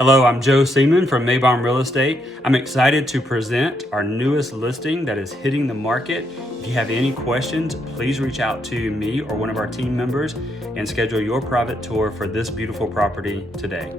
Hello, I'm Joe Seamon from Maybon Real Estate. I'm excited to present our newest listing that is hitting the market. If you have any questions, please reach out to me or one of our team members and schedule your private tour for this beautiful property today.